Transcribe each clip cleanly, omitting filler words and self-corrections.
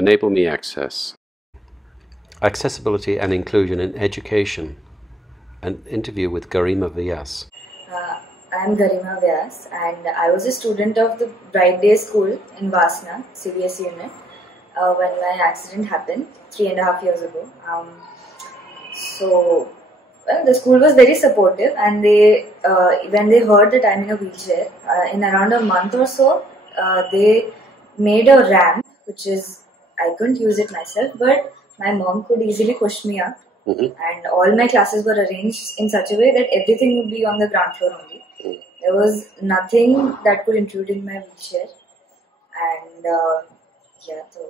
EnableMe-Access. Accessibility and Inclusion in Education. An interview with Garima Vyas. I am Garima Vyas and I was a student of the Bright Day School in Vasna, CBSE unit, when my accident happened 3.5 years ago. The school was very supportive, and when they heard that I'm in a wheelchair, in around a month or so, they made a ramp, which is, I couldn't use it myself, but my mom could easily push me up. And all my classes were arranged in such a way that everything would be on the ground floor only. There was nothing that could intrude in my wheelchair, and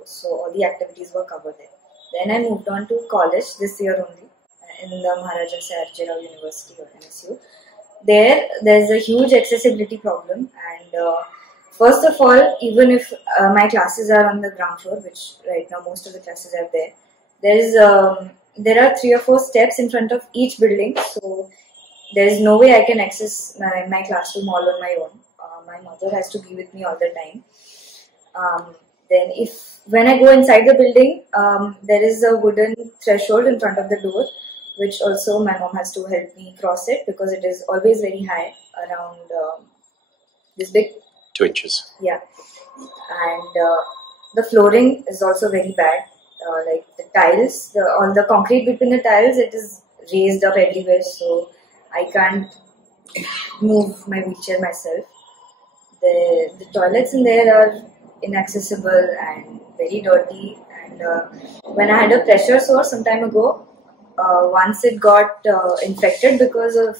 so all the activities were covered there. Then I moved on to college this year only, in the Maharaja Sayajirao University or MSU. There's a huge accessibility problem, and first of all, even if my classes are on the ground floor, which right now most of the classes are there are 3 or 4 steps in front of each building, so there is no way I can access my classroom all on my own. My mother has to be with me all the time. Then when I go inside the building, there is a wooden threshold in front of the door, which also my mom has to help me cross it because it is always very high, around this big. 2 inches. Yeah. And the flooring is also very bad. Like the tiles, on the concrete between the tiles, it is raised up everywhere, so I can't move my wheelchair myself. The toilets in there are inaccessible and very dirty. And when I had a pressure sore some time ago, once it got infected because of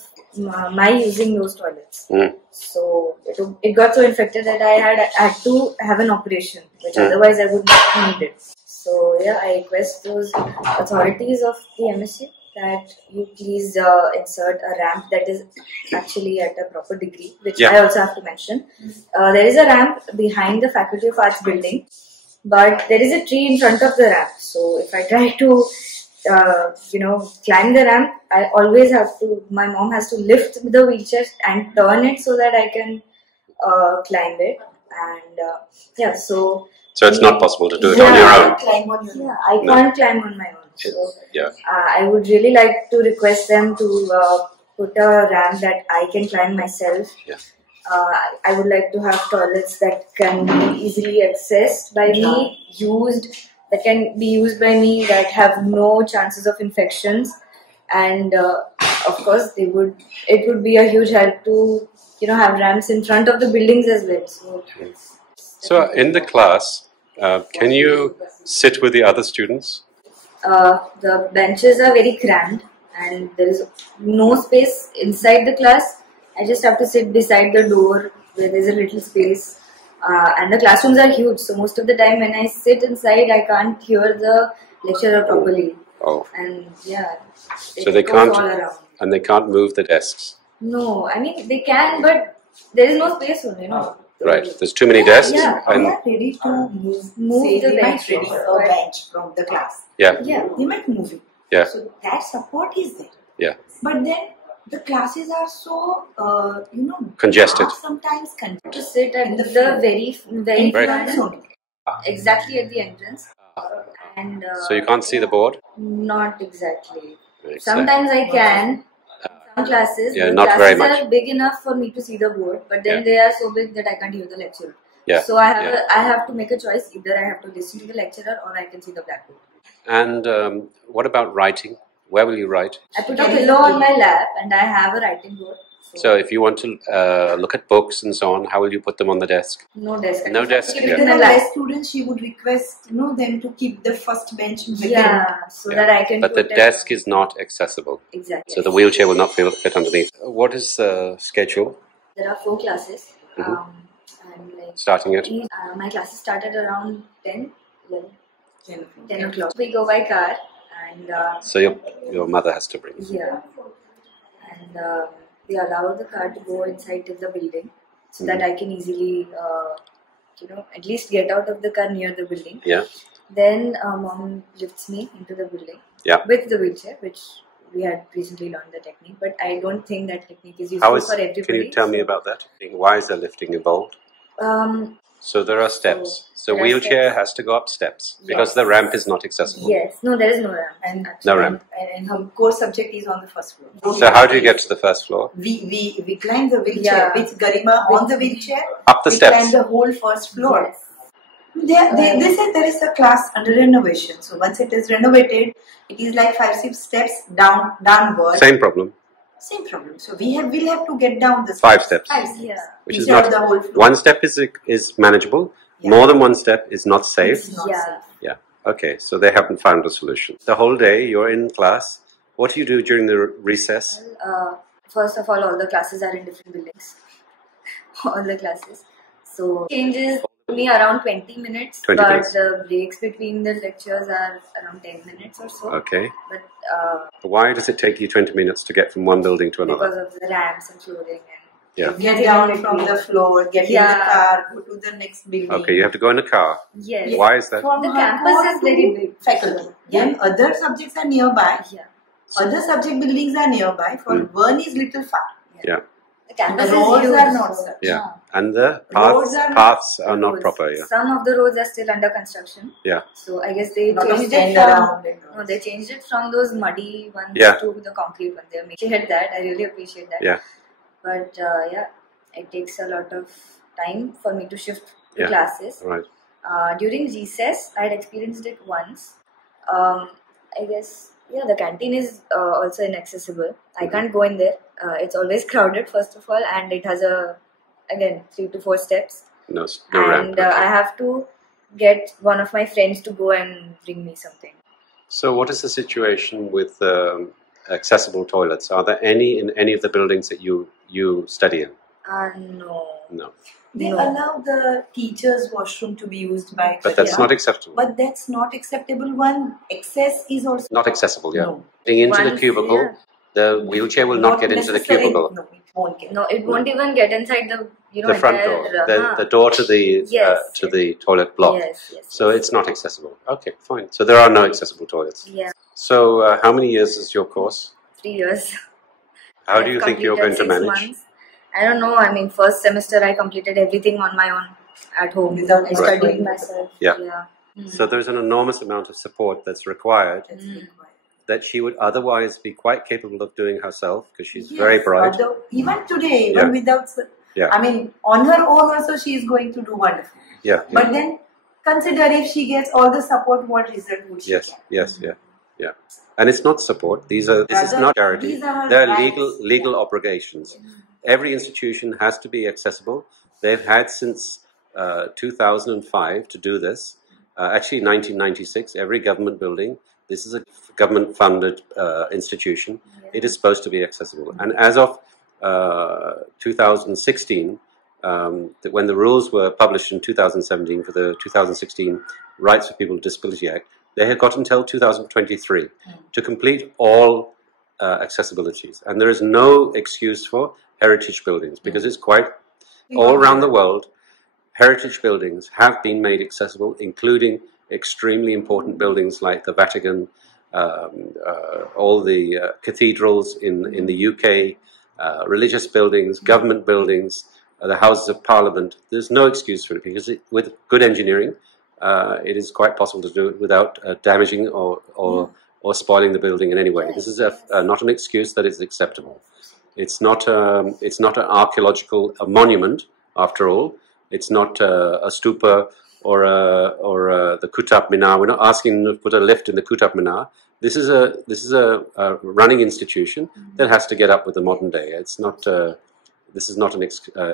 my using those toilets. So it got so infected that I had to have an operation, which otherwise I would not have needed. So yeah, I request those authorities of the MSU that you please insert a ramp that is actually at a proper degree, which I also have to mention. There is a ramp behind the Faculty of Arts building, but there is a tree in front of the ramp. So if I try to climb the ramp, I always have to, my mom has to lift the wheelchair and turn it so that I can climb it. And so it's not possible to do it on your own. I can't climb on my own. So I would really like to request them to put a ramp that I can climb myself. I would like to have toilets that can be easily accessed by me, that can be used by me, that have no chances of infections, and of course it would be a huge help to have ramps in front of the buildings as well. So in the class, can you sit with the other students? The benches are very cramped and there is no space inside the class. I just have to sit beside the door where there is a little space. And the classrooms are huge, so most of the time when I sit inside, I can't hear the lecturer properly. And so they can't, all around. And they can't move the desks. No, I mean they can, but there is no space only, Right, there's too many desks. They are ready to move the bench from the class. They might move it. So that support is there. But then the classes are so congested. Sometimes to sit at the very front, exactly at the entrance. And so you can't see the board? Not exactly. Sometimes I can. Some classes, not classes very much. are big enough for me to see the board, but then they are so big that I can't hear the lecturer. So I have to make a choice. Either I have to listen to the lecturer or I can see the blackboard. And what about writing? Where will you write? I put a pillow on my lap and I have a writing board. So if you want to look at books and so on, how will you put them on the desk? No desk. No desk. If there are less students, she would request them to keep the first bench vacant. So that I can. But the desk is not accessible. Exactly. So the wheelchair will not fit underneath. What is the schedule? There are 4 classes. Starting at? My classes started around 10 o'clock. We go by car, and so your mother has to bring. And they allow the car to go inside to the building so that I can easily at least get out of the car near the building. Then mom lifts me into the building with the wheelchair, which we had recently learned the technique, but I don't think that technique is useful for everybody. Can you tell me about that? Why is the lifting involved? So there are steps. So wheelchair has to go up steps because the ramp is not accessible. Yes. No, there is no ramp. No ramp. And her core subject is on the first floor. So how do you get to the first floor? We climb the wheelchair with Garima on the wheelchair. Up the steps. We climb the whole first floor. Yes. They said there is a class under renovation. So once it is renovated, it is like 5-6 steps downward. Same problem. Same problem. So we'll have to get down the 5 steps. 5 steps. Yeah. Which is not the whole floor. One step is manageable. Yeah. More than one step is not safe. It's not safe. Yeah. Okay. So they haven't found a solution. The whole day you're in class. What do you do during the recess? Well, first of all the classes are in different buildings. All the classes. So changes me around 20 minutes. 20 but minutes. The breaks between the lectures are around 10 minutes or so. Okay. But why does it take you 20 minutes to get from one building to another? Because of the ramps and flooring and get down from the floor, get in the car, go to the next building. Okay, you have to go in a car. Yes. Why is that? From the campus is very big. Faculty. Then other subjects are nearby. Yeah. Other subject buildings are nearby. For one is little far. Yeah. The campus The roads is huge, are not so- such. Yeah. And the Roads are paths are not roads. proper. Yeah. Some of the roads are still under construction. Yeah. So I guess they Lot of changed stand it from around and all. no, they changed it from those muddy ones Yeah. to the concrete one. They appreciate that. I really appreciate that. Yeah. But it takes a lot of time for me to shift to Yeah. classes. Right. During recess, I had experienced it once. I guess the canteen is also inaccessible. I can't go in there. It's always crowded first of all, and it has again 3 to 4 steps. No ramp. And I have to get one of my friends to go and bring me something. So what is the situation with accessible toilets? Are there any in any of the buildings that you study in? No. No. They No. allow the teacher's washroom to be used by. But that's not acceptable. But that's not acceptable. One access is also Not accessible, yeah. No. Getting into the Once, cubicle, yeah. the wheelchair will not get into the necessary- cubicle. No, it won't get. No, it won't even get inside the The front door, entire, the door to the Yes. to the toilet block. Yes. So it's not accessible. Okay, fine. So there are no accessible toilets. Yeah, So how many years is your course? 3 years. How do you think you're going to Completed 6 manage? months. I don't know. I mean, first semester I completed everything on my own at home. Without I Right. studied myself. Yeah. Mm. So there's an enormous amount of support that's required That's required. that she would otherwise be quite capable of doing herself because she's Yes, very bright. Even today, Yeah. even without. Yeah. I mean, on her own also, she is going to do wonderful. Yeah. But then, consider if she gets all the support, what result would she Yes. get? Yes. Yeah. And it's not support. This is Rather, not charity. these are her They're rights. legal obligations. Every institution has to be accessible. They've had since 2005 to do this. Actually, 1996, every government building. This is a government-funded institution. It is supposed to be accessible. And as of 2016, when the rules were published in 2017 for the 2016 Rights for People with Disability Act, they had got until 2023 to complete all accessibilities. And there is no excuse for heritage buildings because it's quite all around the world. Heritage buildings have been made accessible, including extremely important buildings like the Vatican, all the cathedrals in the UK, religious buildings, government buildings, the Houses of Parliament. There's no excuse for it because with good engineering, it is quite possible to do it without damaging or spoiling the building in any way. This is not an excuse that is acceptable. It's not an archaeological monument, after all. It's not a stupa or the Qutb Minar. We're not asking them to put a lift in the Qutb Minar. This is a running institution that has to get up with the modern day. It's not. This is not an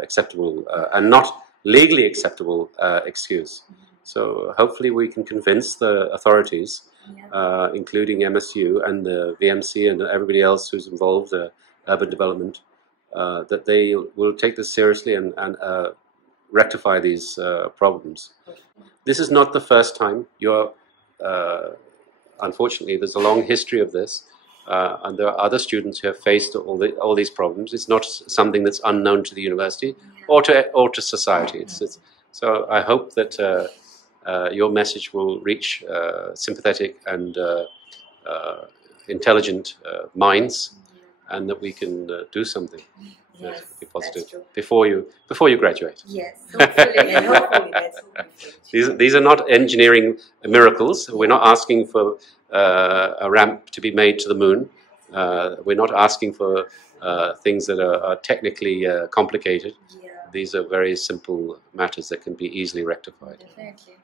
acceptable and not legally acceptable excuse. So hopefully we can convince the authorities, including MSU and the VMC and everybody else who's involved, urban development, that they will take this seriously and rectify these problems. This is not the first time. Unfortunately, there's a long history of this, and there are other students who have faced all these problems. It's not something that's unknown to the university or to society. So I hope that your message will reach sympathetic and intelligent minds, and that we can do something. Yes, be positive that's true. before you graduate. Yes, hopefully. Hopefully, that's These are not engineering miracles. We're not asking for a ramp to be made to the moon. We're not asking for things that are technically complicated. Yeah. These are very simple matters that can be easily rectified. Definitely.